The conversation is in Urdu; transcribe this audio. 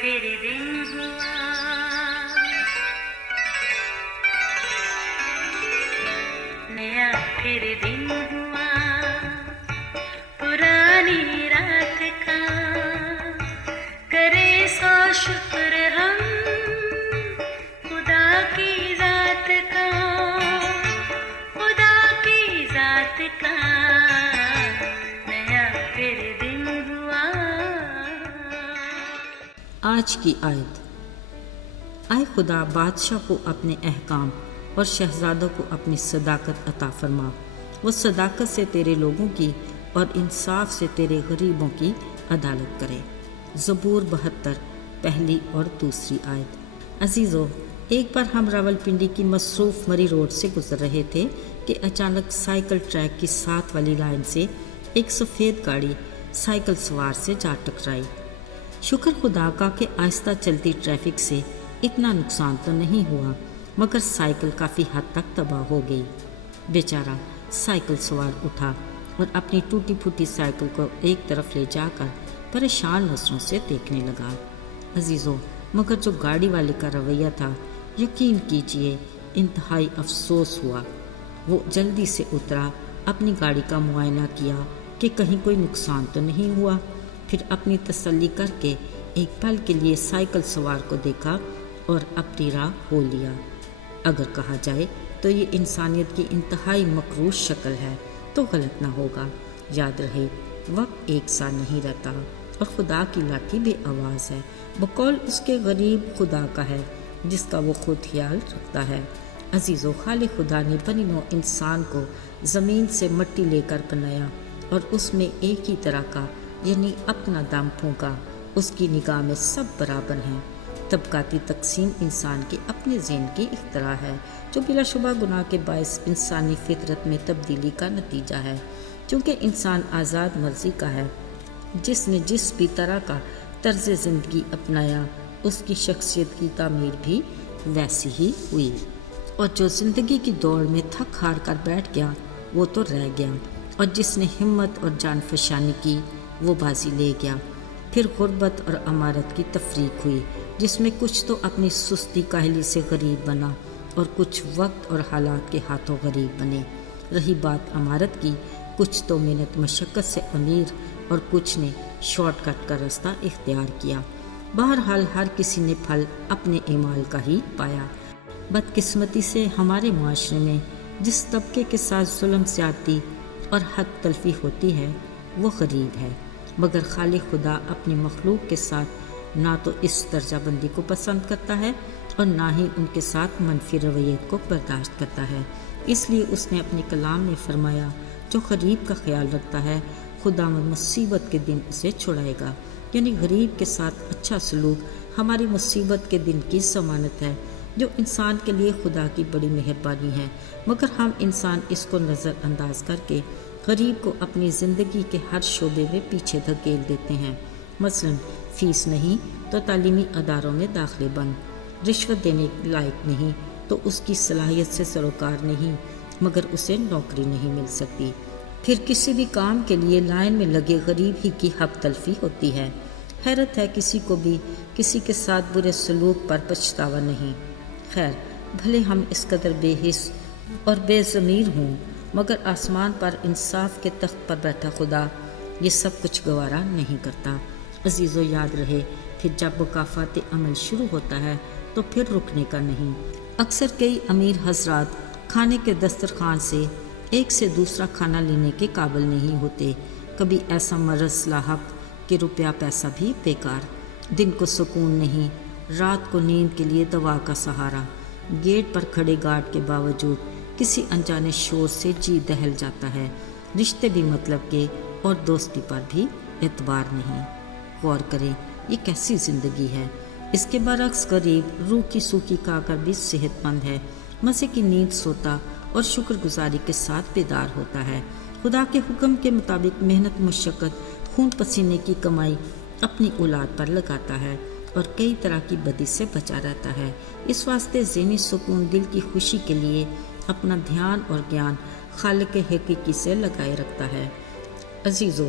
پھر دن ہوا، نیا پھر دن ہوا، پرانی رات کا کرے سو شکر ہم خدا کی ذات کا، خدا کی ذات کا نیا پھر دن ہوا۔ آج کی آیت۔ اے خدا، بادشاہ کو اپنے احکام اور شہزادوں کو اپنی صداقت عطا فرما۔ وہ صداقت سے تیرے لوگوں کی اور انصاف سے تیرے غریبوں کی عدالت کرے۔ زبور 72 پہلی اور دوسری آیت۔ عزیزو، ایک بار ہم راول پنڈی کی مصروف مری روڈ سے گزر رہے تھے کہ اچانک سائیکل ٹریک کی ساتھ والی لائن سے ایک سفید گاڑی سائیکل سوار سے جا ٹکرائی۔ شکر خدا کا کہ آہستہ چلتی ٹریفک سے اتنا نقصان تو نہیں ہوا، مگر سائیکل کافی حد تک تباہ ہو گئی۔ بیچارہ سائیکل سوار اٹھا اور اپنی ٹوٹی پھوٹی سائیکل کو ایک طرف لے جا کر پریشان نظروں سے دیکھنے لگا۔ عزیزو، مگر جو گاڑی والے کا رویہ تھا، یقین کیجئے انتہائی افسوس ہوا۔ وہ جلدی سے اترا، اپنی گاڑی کا معائنہ کیا کہ کہیں کوئی نقصان تو نہیں ہوا، پھر اپنی تسلی کر کے ایک پل کے لیے سائیکل سوار کو دیکھا اور اپنی راہ ہو لیا۔ اگر کہا جائے تو یہ انسانیت کی انتہائی مقروض شکل ہے تو غلط نہ ہوگا۔ یاد رہے، وقت ایک سا نہیں رہتا اور خدا کی لاٹھی بے آواز ہے، بقول اس کے غریب خدا کا ہے جس کا وہ خود خیال رکھتا ہے۔ عزیزو، خالق خدا نے بنی نوع انسان کو زمین سے مٹی لے کر بنایا اور اس میں ایک ہی طرح کا یعنی اپنا دم پھونکا۔ اس کی نگاہ میں سب برابر ہیں۔ طبقاتی تقسیم انسان کے اپنے ذہن کی اختراع ہے جو بلا شبہ گناہ کے باعث انسانی فطرت میں تبدیلی کا نتیجہ ہے۔ چونکہ انسان آزاد مرضی کا ہے، جس نے جس بھی طرح کا طرز زندگی اپنایا اس کی شخصیت کی تعمیر بھی ویسی ہی ہوئی، اور جو زندگی کی دوڑ میں تھک ہار کر بیٹھ گیا وہ تو رہ گیا، اور جس نے ہمت اور جان فشانی کی وہ بازی لے گیا۔ پھر غربت اور امارت کی تفریق ہوئی، جس میں کچھ تو اپنی سستی کاہلی سے غریب بنا اور کچھ وقت اور حالات کے ہاتھوں غریب بنے۔ رہی بات امارت کی، کچھ تو محنت مشقت سے امیر اور کچھ نے شارٹ کٹ کا راستہ اختیار کیا۔ بہرحال ہر کسی نے پھل اپنے اعمال کا ہی پایا۔ بدقسمتی سے ہمارے معاشرے میں جس طبقے کے ساتھ ظلم زیادتی اور حق تلفی ہوتی ہے وہ غریب ہے، مگر خالق خدا اپنی مخلوق کے ساتھ نہ تو اس درجہ بندی کو پسند کرتا ہے اور نہ ہی ان کے ساتھ منفی رویت کو برداشت کرتا ہے۔ اس لیے اس نے اپنے کلام میں فرمایا، جو غریب کا خیال رکھتا ہے خداوند مصیبت کے دن اسے چھڑائے گا۔ یعنی غریب کے ساتھ اچھا سلوک ہماری مصیبت کے دن کی ضمانت ہے، جو انسان کے لیے خدا کی بڑی مہربانی ہے، مگر ہم انسان اس کو نظر انداز کر کے غریب کو اپنی زندگی کے ہر شعبے میں پیچھے دھکیل دیتے ہیں۔ مثلا فیس نہیں تو تعلیمی اداروں میں داخلے بند، رشوت دینے لائق نہیں تو اس کی صلاحیت سے سروکار نہیں مگر اسے نوکری نہیں مل سکتی۔ پھر کسی بھی کام کے لیے لائن میں لگے غریب ہی کی حق تلفی ہوتی ہے۔ حیرت ہے کسی کو بھی کسی کے ساتھ برے سلوک پر پچھتاوا نہیں۔ خیر، بھلے ہم اس قدر بے حس اور بے ضمیر ہوں، مگر آسمان پر انصاف کے تخت پر بیٹھا خدا یہ سب کچھ گوارا نہیں کرتا۔ عزیزو، یاد رہے، پھر جب مکافات عمل شروع ہوتا ہے تو پھر رکنے کا نہیں۔ اکثر کئی امیر حضرات کھانے کے دسترخوان سے ایک سے دوسرا کھانا لینے کے قابل نہیں ہوتے۔ کبھی ایسا مرض لاحق کہ روپیہ پیسہ بھی بیکار، دن کو سکون نہیں، رات کو نیند کے لیے دوا کا سہارا، گیٹ پر کھڑے گارڈ کے باوجود کسی انجانے شور سے جی دہل جاتا ہے، رشتے بھی مطلب کے اور دوستی پر بھی اعتبار نہیں۔ غور کریں، یہ کیسی زندگی ہے؟ اس کے برعکس غریب روح کی سوکھی کھا کر بھی صحت مند ہے، مزے کی نیند سوتا اور شکر گزاری کے ساتھ بیدار ہوتا ہے، خدا کے حکم کے مطابق محنت مشقت خون پسینے کی کمائی اپنی اولاد پر لگاتا ہے اور کئی طرح کی بدی سے بچا رہتا ہے۔ اس واسطے ذہنی سکون، دل کی خوشی کے لیے اپنا دھیان اور گیان خالق حقیقی سے لگائے رکھتا ہے۔ عزیزو،